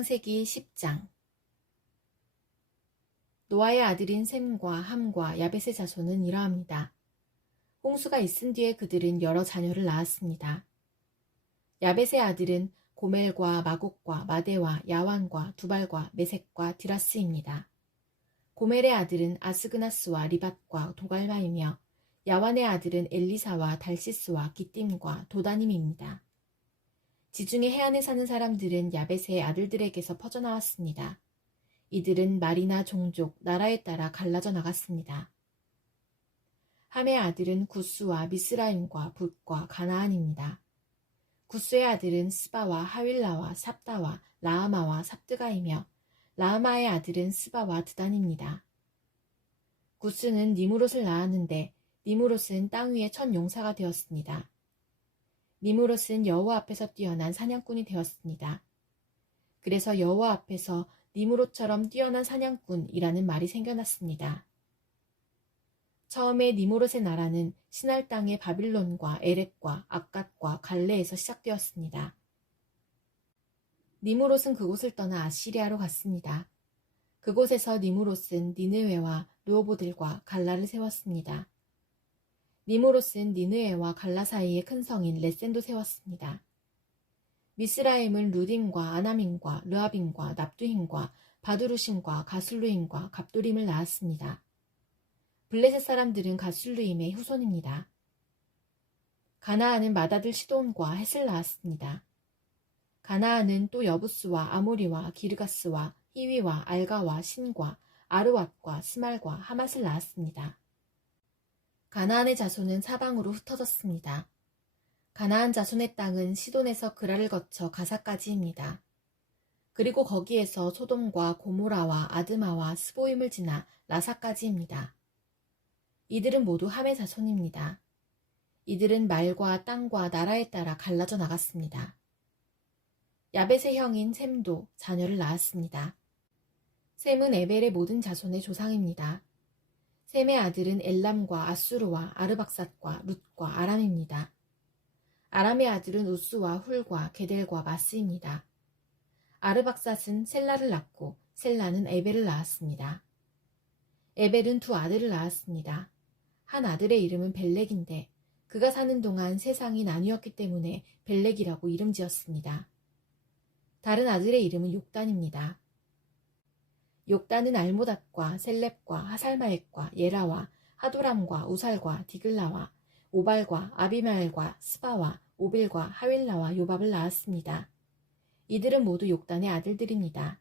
창세기 10장. 노아의 아들인 셈과 함과 야벳의 자손은 이러합니다. 홍수가 있은 뒤에 그들은 여러 자녀를 낳았습니다. 야벳의 아들은 고멜과 마곡과 마대와 야완과 두발과 메색과 디라스입니다. 고멜의 아들은 아스그나스와 리밧과 도갈마이며 야완의 아들은 엘리사와 달시스와 기띔과 도다님입니다. 지중해 해안에 사는 사람들은 야벳의 아들들에게서 퍼져나왔습니다. 이들은 말이나 종족, 나라에 따라 갈라져 나갔습니다. 함의 아들은 구스와 미스라임과 붓과 가나안입니다. 구스의 아들은 스바와 하윌라와 삽다와 라하마와 삽드가이며 라하마의 아들은 스바와 드단입니다. 구스는 니무롯을 낳았는데 니무롯은 땅 위의 첫 용사가 되었습니다. 니무롯은 여호와 앞에서 뛰어난 사냥꾼이 되었습니다. 그래서 여호와 앞에서 니무롯처럼 뛰어난 사냥꾼이라는 말이 생겨났습니다. 처음에 니무롯의 나라는 시날 땅의 바빌론과 에렉과 악갓과 갈레에서 시작되었습니다. 니무롯은 그곳을 떠나 아시리아로 갔습니다. 그곳에서 니무롯은 니느웨와 르호보들과 갈라를 세웠습니다. 니무롯은 니느웨와 갈라 사이에 큰 성인 레센도 세웠습니다. 미스라임은 루딘과 아나민과 르아빈과 납두힘과 바두루심과 가술루임과 갑도림을 낳았습니다. 블레셋 사람들은 가술루임의 후손입니다. 가나안은 맏아들 시돈과 헷을 낳았습니다. 가나안은 또 여부스와 아모리와 기르가스와 히위와 알가와 신과 아르왓과 스말과 하맛을 낳았습니다. 가나안의 자손은 사방으로 흩어졌습니다. 가나안 자손의 땅은 시돈에서 그라를 거쳐 가사까지입니다. 그리고 거기에서 소돔과 고모라와 아드마와 스보임을 지나 라사까지입니다. 이들은 모두 함의 자손입니다. 이들은 말과 땅과 나라에 따라 갈라져 나갔습니다. 야벳의 형인 셈도 자녀를 낳았습니다. 셈은 에벨의 모든 자손의 조상입니다. 셈의 아들은 엘람과 아수르와 아르박삿과 룻과 아람입니다. 아람의 아들은 우스와 훌과 게델과 마스입니다. 아르박삿은 셀라를 낳고 셀라는 에벨을 낳았습니다. 에벨은 두 아들을 낳았습니다. 한 아들의 이름은 벨렉인데 그가 사는 동안 세상이 나뉘었기 때문에 벨렉이라고 이름 지었습니다. 다른 아들의 이름은 욕단입니다. 욕단은 알모닷과 셀렙과 하살마액과 예라와 하도람과 우살과 디글라와 오발과 아비마엘과 스바와 오빌과 하윌라와 요밥을 낳았습니다. 이들은 모두 욕단의 아들들입니다.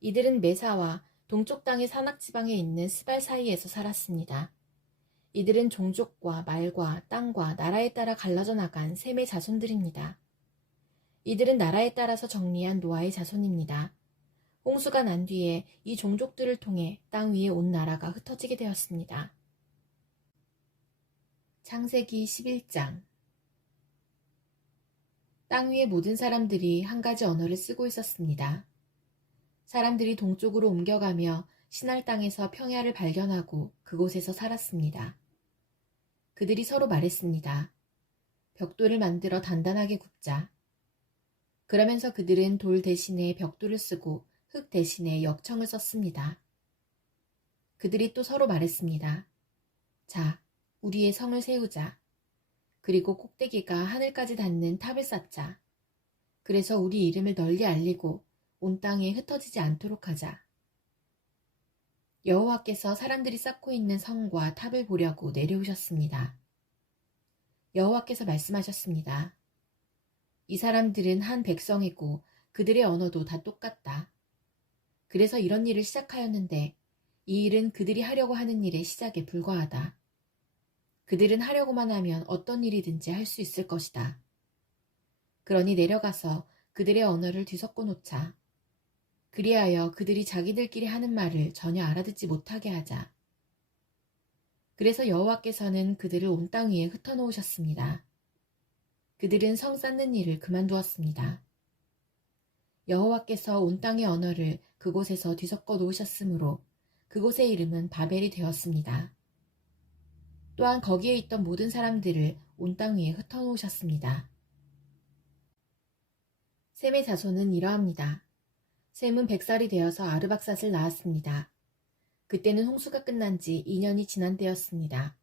이들은 메사와 동쪽 땅의 산악지방에 있는 스발 사이에서 살았습니다. 이들은 종족과 말과 땅과 나라에 따라 갈라져 나간 셈의 자손들입니다. 이들은 나라에 따라서 정리한 노아의 자손입니다. 홍수가 난 뒤에 이 종족들을 통해 땅 위에 온 나라가 흩어지게 되었습니다. 창세기 11장. 땅 위의 모든 사람들이 한 가지 언어를 쓰고 있었습니다. 사람들이 동쪽으로 옮겨가며 시날 땅에서 평야를 발견하고 그곳에서 살았습니다. 그들이 서로 말했습니다. 벽돌을 만들어 단단하게 굽자. 그러면서 그들은 돌 대신에 벽돌을 쓰고 흙 대신에 역청을 썼습니다. 그들이 또 서로 말했습니다. 자, 우리의 성을 세우자. 그리고 꼭대기가 하늘까지 닿는 탑을 쌓자. 그래서 우리 이름을 널리 알리고 온 땅에 흩어지지 않도록 하자. 여호와께서 사람들이 쌓고 있는 성과 탑을 보려고 내려오셨습니다. 여호와께서 말씀하셨습니다. 이 사람들은 한 백성이고 그들의 언어도 다 똑같다. 그래서 이런 일을 시작하였는데 이 일은 그들이 하려고 하는 일의 시작에 불과하다. 그들은 하려고만 하면 어떤 일이든지 할 수 있을 것이다. 그러니 내려가서 그들의 언어를 뒤섞어 놓자. 그리하여 그들이 자기들끼리 하는 말을 전혀 알아듣지 못하게 하자. 그래서 여호와께서는 그들을 온 땅 위에 흩어놓으셨습니다. 그들은 성 쌓는 일을 그만두었습니다. 여호와께서 온 땅의 언어를 그곳에서 뒤섞어 놓으셨으므로 그곳의 이름은 바벨이 되었습니다. 또한 거기에 있던 모든 사람들을 온 땅 위에 흩어놓으셨습니다. 셈의 자손은 이러합니다. 셈은 100살이 되어서 아르박삿을 낳았습니다. 그때는 홍수가 끝난 지 2년이 지난 때였습니다.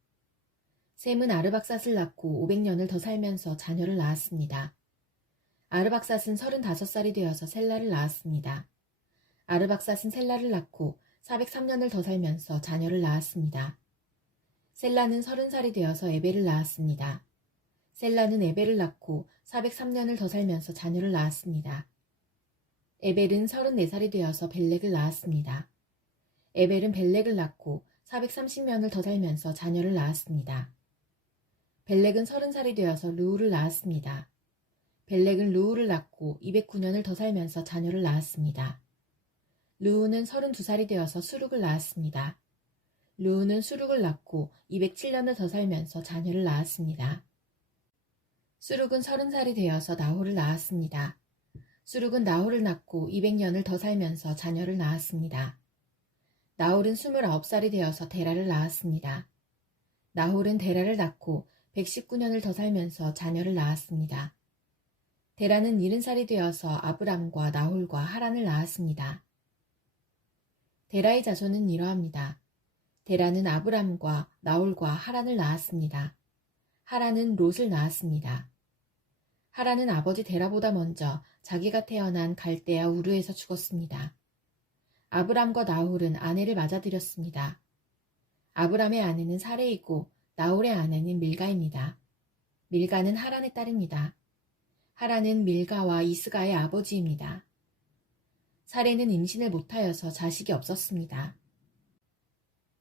셈은 아르박삿을 낳고 500년을 더 살면서 자녀를 낳았습니다. 아르박삿은 35살이 되어서 셀라를 낳았습니다. 아르박삿은 셀라를 낳고 403년을 더 살면서 자녀를 낳았습니다. 셀라는 30살이 되어서 에벨을 낳았습니다. 셀라는 에벨을 낳고 403년을 더 살면서 자녀를 낳았습니다. 에벨은 34살이 되어서 벨렉을 낳았습니다. 에벨은 벨렉을 낳고 430년을 더 살면서 자녀를 낳았습니다. 벨렉은 30살이 되어서 르우를 낳았습니다. 벨렉은 르우를 낳고 209년을 더 살면서 자녀를 낳았습니다. 르우는 32살이 되어서 수룩을 낳았습니다. 르우는 수룩을 낳고 207년을 더 살면서 자녀를 낳았습니다. 수룩은 30살이 되어서 나홀을 낳았습니다. 수룩은 나홀을 낳고 200년을 더 살면서 자녀를 낳았습니다. 나홀은 29살이 되어서 데라를 낳았습니다. 나홀은 데라를 낳고 119년을 더 살면서 자녀를 낳았습니다. 데라는 70살이 되어서 아브람과 나홀과 하란을 낳았습니다. 데라의 자손은 이러합니다. 데라는 아브람과 나홀과 하란을 낳았습니다. 하란은 롯을 낳았습니다. 하란은 아버지 데라보다 먼저 자기가 태어난 갈대아 우르에서 죽었습니다. 아브람과 나홀은 아내를 맞아들였습니다. 아브람의 아내는 사레이고 나홀의 아내는 밀가입니다. 밀가는 하란의 딸입니다. 하란은 밀가와 이스가의 아버지입니다. 사레는 임신을 못하여서 자식이 없었습니다.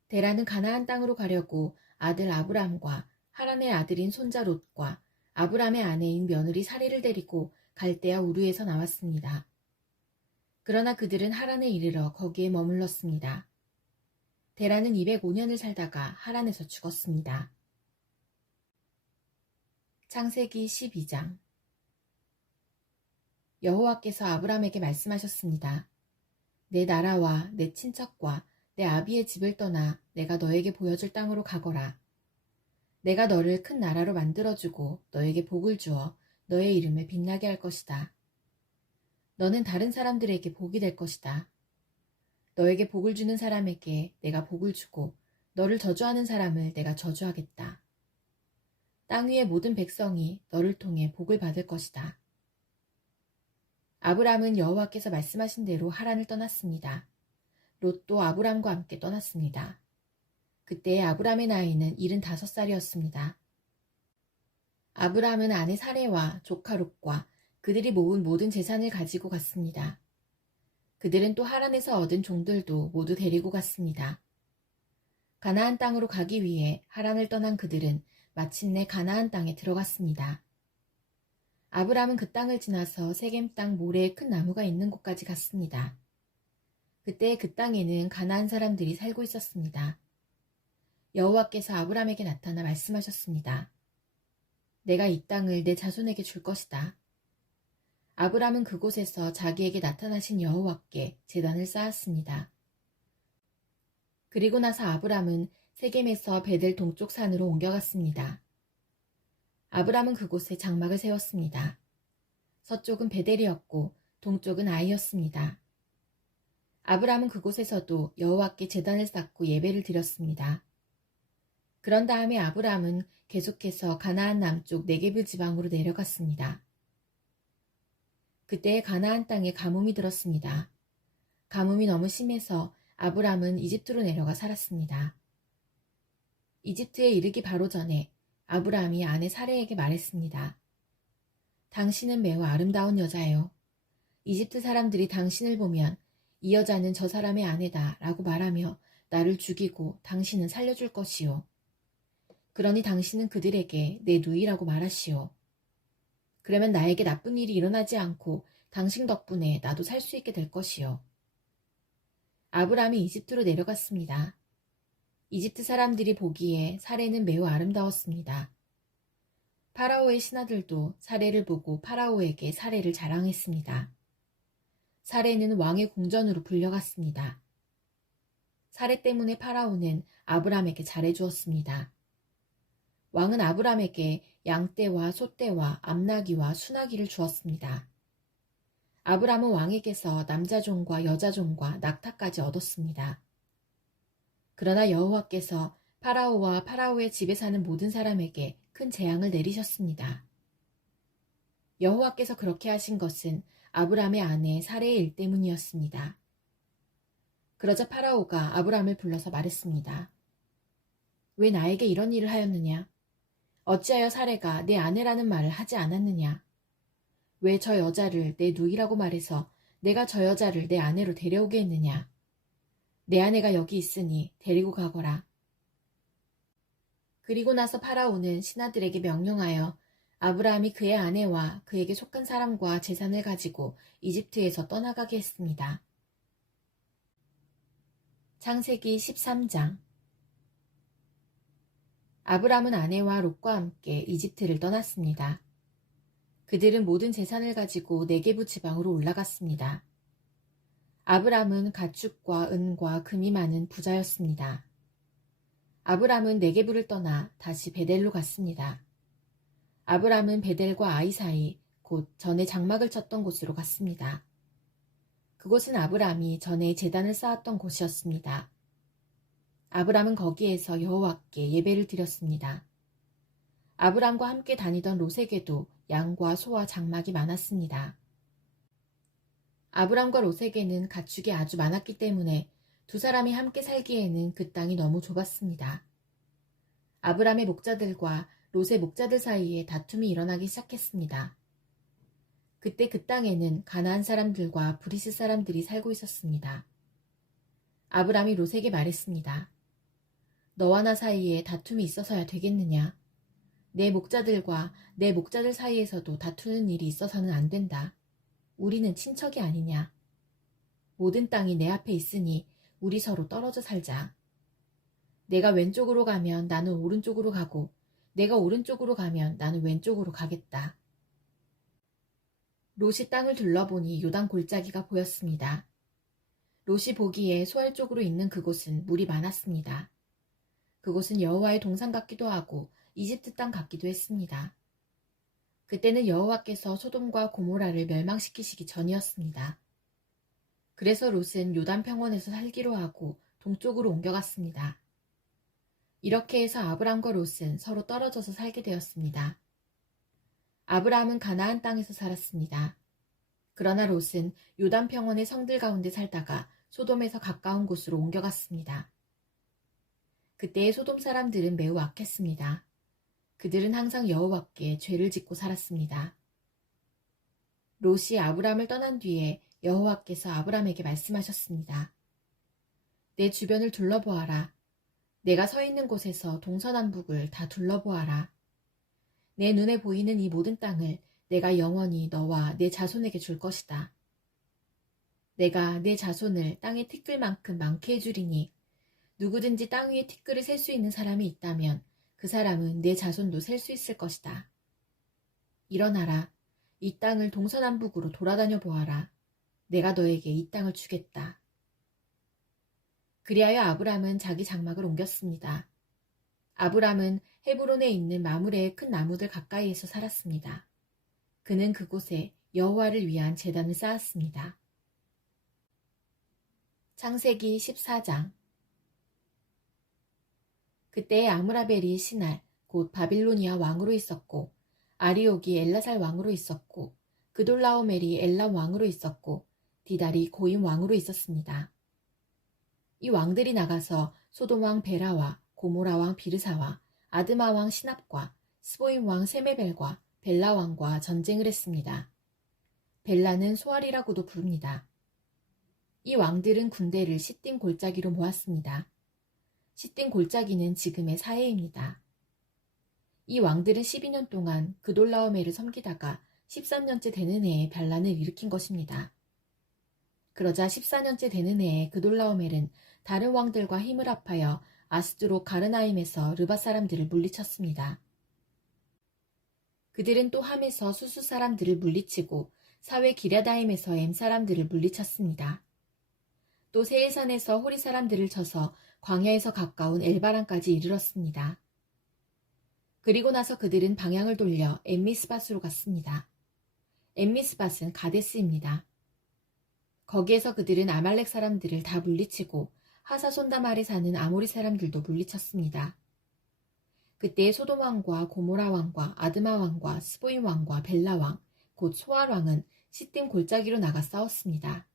데라는 가나안 땅으로 가려고 아들 아브람과 하란의 아들인 손자 롯과 아브람의 아내인 며느리 사레를 데리고 갈대아 우르에서 나왔습니다. 그러나 그들은 하란에 이르러 거기에 머물렀습니다. 데라는 205년을 살다가 하란에서 죽었습니다. 창세기 12장. 여호와께서 아브람에게 말씀하셨습니다. 내 나라와 내 친척과 내 아비의 집을 떠나 내가 너에게 보여줄 땅으로 가거라. 내가 너를 큰 나라로 만들어주고 너에게 복을 주어 너의 이름을 빛나게 할 것이다. 너는 다른 사람들에게 복이 될 것이다. 너에게 복을 주는 사람에게 내가 복을 주고 너를 저주하는 사람을 내가 저주하겠다. 땅 위의 모든 백성이 너를 통해 복을 받을 것이다. 아브람은 여호와께서 말씀하신 대로 하란을 떠났습니다. 롯도 아브람과 함께 떠났습니다. 그때 아브람의 나이는 75살이었습니다. 아브람은 아내 사레와 조카 롯과 그들이 모은 모든 재산을 가지고 갔습니다. 그들은 또 하란에서 얻은 종들도 모두 데리고 갔습니다. 가나안 땅으로 가기 위해 하란을 떠난 그들은 마침내 가나안 땅에 들어갔습니다. 아브람은 그 땅을 지나서 세겜 땅 모래에 큰 나무가 있는 곳까지 갔습니다. 그때 그 땅에는 가나안 사람들이 살고 있었습니다. 여호와께서 아브람에게 나타나 말씀하셨습니다. 내가 이 땅을 내 자손에게 줄 것이다. 아브람은 그곳에서 자기에게 나타나신 여호와께 제단을 쌓았습니다. 그리고 나서 아브람은 세겜에서 베델 동쪽 산으로 옮겨갔습니다. 아브람은 그곳에 장막을 세웠습니다. 서쪽은 베델이었고 동쪽은 아이였습니다. 아브람은 그곳에서도 여호와께 제단을 쌓고 예배를 드렸습니다. 그런 다음에 아브람은 계속해서 가나안 남쪽 네게브 지방으로 내려갔습니다. 그때 가나안 땅에 가뭄이 들었습니다. 가뭄이 너무 심해서 아브람은 이집트로 내려가 살았습니다. 이집트에 이르기 바로 전에 아브람이 아내 사레에게 말했습니다. 당신은 매우 아름다운 여자예요. 이집트 사람들이 당신을 보면 이 여자는 저 사람의 아내다 라고 말하며 나를 죽이고 당신은 살려줄 것이요. 그러니 당신은 그들에게 내 누이라고 말하시오. 그러면 나에게 나쁜 일이 일어나지 않고 당신 덕분에 나도 살 수 있게 될 것이요. 아브람이 이집트로 내려갔습니다. 이집트 사람들이 보기에 사레는 매우 아름다웠습니다. 파라오의 신하들도 사레를 보고 파라오에게 사레를 자랑했습니다. 사레는 왕의 궁전으로 불려갔습니다. 사레 때문에 파라오는 아브람에게 잘해주었습니다. 왕은 아브람에게 양떼와 소떼와 암나귀와 순아귀를 주었습니다. 아브람은 왕에게서 남자 종과 여자 종과 낙타까지 얻었습니다. 그러나 여호와께서 파라오와 파라오의 집에 사는 모든 사람에게 큰 재앙을 내리셨습니다. 여호와께서 그렇게 하신 것은 아브람의 아내 사레의 일 때문이었습니다. 그러자 파라오가 아브람을 불러서 말했습니다. 왜 나에게 이런 일을 하였느냐? 어찌하여 사레가 내 아내라는 말을 하지 않았느냐? 왜 저 여자를 내 누이라고 말해서 내가 저 여자를 내 아내로 데려오게 했느냐? 내 아내가 여기 있으니 데리고 가거라. 그리고 나서 파라오는 신하들에게 명령하여 아브라함이 그의 아내와 그에게 속한 사람과 재산을 가지고 이집트에서 떠나가게 했습니다. 창세기 13장. 아브람은 아내와 롯과 함께 이집트를 떠났습니다. 그들은 모든 재산을 가지고 네게부 지방으로 올라갔습니다. 아브람은 가축과 은과 금이 많은 부자였습니다. 아브람은 네게부를 떠나 다시 베델로 갔습니다. 아브람은 베델과 아이 사이 곧 전에 장막을 쳤던 곳으로 갔습니다. 그곳은 아브람이 전에 제단을 쌓았던 곳이었습니다. 아브람은 거기에서 여호와께 예배를 드렸습니다. 아브람과 함께 다니던 롯에게도 양과 소와 장막이 많았습니다. 아브람과 롯에게는 가축이 아주 많았기 때문에 두 사람이 함께 살기에는 그 땅이 너무 좁았습니다. 아브람의 목자들과 롯의 목자들 사이에 다툼이 일어나기 시작했습니다. 그때 그 땅에는 가나안 사람들과 브리스 사람들이 살고 있었습니다. 아브람이 롯에게 말했습니다. 너와 나 사이에 다툼이 있어서야 되겠느냐? 내 목자들과 내 목자들 사이에서도 다투는 일이 있어서는 안 된다. 우리는 친척이 아니냐? 모든 땅이 내 앞에 있으니 우리 서로 떨어져 살자. 내가 왼쪽으로 가면 나는 오른쪽으로 가고 내가 오른쪽으로 가면 나는 왼쪽으로 가겠다. 롯이 땅을 둘러보니 요단 골짜기가 보였습니다. 롯이 보기에 소알 쪽으로 있는 그곳은 물이 많았습니다. 그곳은 여호와의 동산 같기도 하고 이집트 땅 같기도 했습니다. 그때는 여호와께서 소돔과 고모라를 멸망시키시기 전이었습니다. 그래서 롯은 요단 평원에서 살기로 하고 동쪽으로 옮겨갔습니다. 이렇게 해서 아브람과 롯은 서로 떨어져서 살게 되었습니다. 아브람은 가나안 땅에서 살았습니다. 그러나 롯은 요단 평원의 성들 가운데 살다가 소돔에서 가까운 곳으로 옮겨갔습니다. 그때의 소돔 사람들은 매우 악했습니다. 그들은 항상 여호와께 죄를 짓고 살았습니다. 롯이 아브람을 떠난 뒤에 여호와께서 아브람에게 말씀하셨습니다. 내 주변을 둘러보아라. 내가 서 있는 곳에서 동서남북을 다 둘러보아라. 내 눈에 보이는 이 모든 땅을 내가 영원히 너와 내 자손에게 줄 것이다. 내가 내 자손을 땅의 티끌만큼 많게 해주리니 누구든지 땅 위에 티끌을 셀 수 있는 사람이 있다면 그 사람은 내 자손도 셀 수 있을 것이다. 일어나라. 이 땅을 동서남북으로 돌아다녀 보아라. 내가 너에게 이 땅을 주겠다. 그리하여 아브람은 자기 장막을 옮겼습니다. 아브람은 헤브론에 있는 마므레의 큰 나무들 가까이에서 살았습니다. 그는 그곳에 여호와를 위한 제단을 쌓았습니다. 창세기 14장. 그때 아므라벨이 신할 곧 바빌로니아 왕으로 있었고 아리옥이 엘라살 왕으로 있었고 그돌라오멜이 엘람 왕으로 있었고 디달이 고임 왕으로 있었습니다. 이 왕들이 나가서 소돔 왕 베라와 고모라 왕 비르사와 아드마 왕 시납과 스보임 왕 세메벨과 벨라 왕과 전쟁을 했습니다. 벨라는 소알이라고도 부릅니다. 이 왕들은 군대를 시딤 골짜기로 모았습니다. 시딤 골짜기는 지금의 사해입니다. 이 왕들은 12년 동안 그돌라오멜을 섬기다가 13년째 되는 해에 반란을 일으킨 것입니다. 그러자 14년째 되는 해에 그돌라오멜은 다른 왕들과 힘을 합하여 아스드로 가르나임에서 르바 사람들을 물리쳤습니다. 그들은 또 함에서 수수 사람들을 물리치고 사회 기랴다임에서 엠 사람들을 물리쳤습니다. 또 세일산에서 호리 사람들을 쳐서 광야에서 가까운 엘바란까지 이르렀습니다. 그리고 나서 그들은 방향을 돌려 엠미스밧으로 갔습니다. 엠미스밧은 가데스입니다. 거기에서 그들은 아말렉 사람들을 다 물리치고 하사손다말에 사는 아모리 사람들도 물리쳤습니다. 그때 소돔 왕과 고모라 왕과 아드마 왕과 스보임 왕과 벨라 왕, 곧 소알 왕은 시딤 골짜기로 나가 싸웠습니다.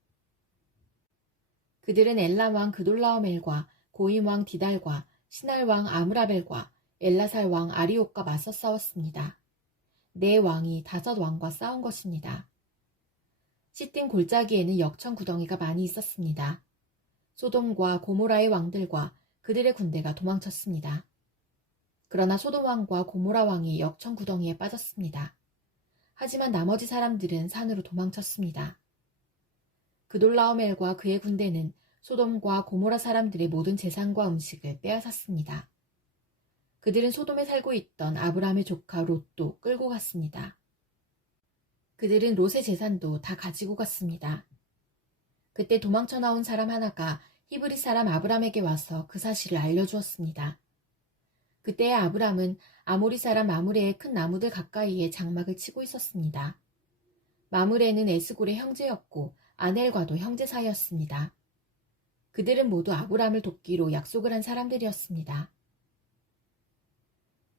그들은 엘람 왕 그돌라오멜과 고임 왕 디달과 시날 왕 아므라벨과 엘라살 왕 아리옥과 맞서 싸웠습니다. 네 왕이 5 왕과 싸운 것입니다. 시딤 골짜기에는 역청 구덩이가 많이 있었습니다. 소돔과 고모라의 왕들과 그들의 군대가 도망쳤습니다. 그러나 소돔 왕과 고모라 왕이 역청 구덩이에 빠졌습니다. 하지만 나머지 사람들은 산으로 도망쳤습니다. 그돌라오멜과 그의 군대는 소돔과 고모라 사람들의 모든 재산과 음식을 빼앗았습니다. 그들은 소돔에 살고 있던 아브라함의 조카 롯도 끌고 갔습니다. 그들은 롯의 재산도 다 가지고 갔습니다. 그때 도망쳐 나온 사람 하나가 히브리 사람 아브람에게 와서 그 사실을 알려주었습니다. 그때 아브람은 아모리 사람 마므레의 큰 나무들 가까이에 장막을 치고 있었습니다. 마므레는 에스골의 형제였고 아넬과도 형제 사이였습니다. 그들은 모두 아브람을 돕기로 약속을 한 사람들이었습니다.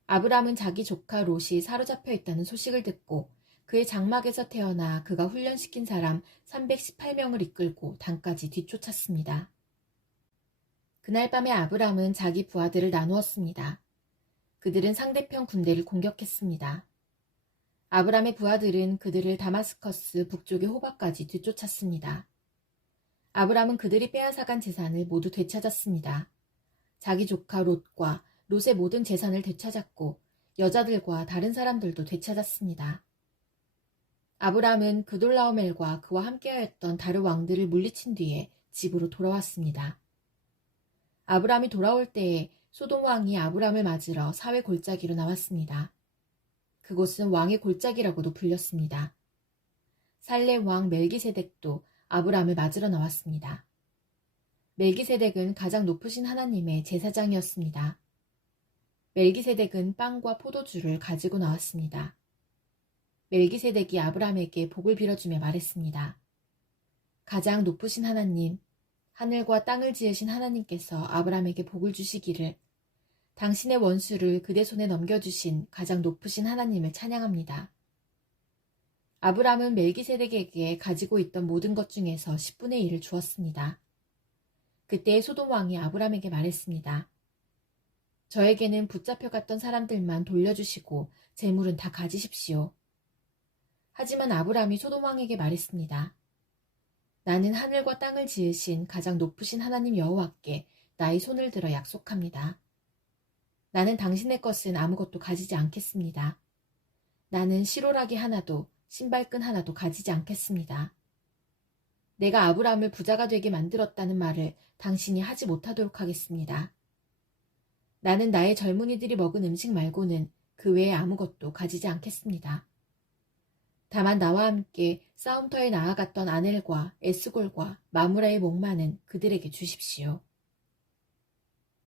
아브람은 자기 조카 롯이 사로잡혀 있다는 소식을 듣고 그의 장막에서 태어나 그가 훈련시킨 사람 318명을 이끌고 단까지 뒤쫓았습니다. 그날 밤에 아브람은 자기 부하들을 나누었습니다. 그들은 상대편 군대를 공격했습니다. 아브람의 부하들은 그들을 다마스커스 북쪽의 호바까지 뒤쫓았습니다. 아브람은 그들이 빼앗아간 재산을 모두 되찾았습니다. 자기 조카 롯과 롯의 모든 재산을 되찾았고 여자들과 다른 사람들도 되찾았습니다. 아브람은 그돌라오멜과 그와 함께하였던 다른 왕들을 물리친 뒤에 집으로 돌아왔습니다. 아브람이 돌아올 때에 소돔 왕이 아브람을 맞으러 사회 골짜기로 나왔습니다. 그곳은 왕의 골짜기라고도 불렸습니다. 살렘 왕 멜기세덱도 아브람을 맞으러 나왔습니다. 멜기세덱은 가장 높으신 하나님의 제사장이었습니다. 멜기세덱은 빵과 포도주를 가지고 나왔습니다. 멜기세덱이 아브람에게 복을 빌어주며 말했습니다. 가장 높으신 하나님, 하늘과 땅을 지으신 하나님께서 아브람에게 복을 주시기를 당신의 원수를 그대 손에 넘겨주신 가장 높으신 하나님을 찬양합니다. 아브람은 멜기세덱에게 가지고 있던 모든 것 중에서 10분의 1을 주었습니다. 그때 소돔 왕이 아브람에게 말했습니다. 저에게는 붙잡혀갔던 사람들만 돌려주시고 재물은 다 가지십시오. 하지만 아브람이 소돔 왕에게 말했습니다. 나는 하늘과 땅을 지으신 가장 높으신 하나님 여호와께 나의 손을 들어 약속합니다. 나는 당신의 것은 아무것도 가지지 않겠습니다. 나는 시로라기 하나도 신발끈 하나도 가지지 않겠습니다. 내가 아브람을 부자가 되게 만들었다는 말을 당신이 하지 못하도록 하겠습니다. 나는 나의 젊은이들이 먹은 음식 말고는 그 외에 아무것도 가지지 않겠습니다. 다만 나와 함께 싸움터에 나아갔던 아넬과 에스골과 마므라의 목마는 그들에게 주십시오.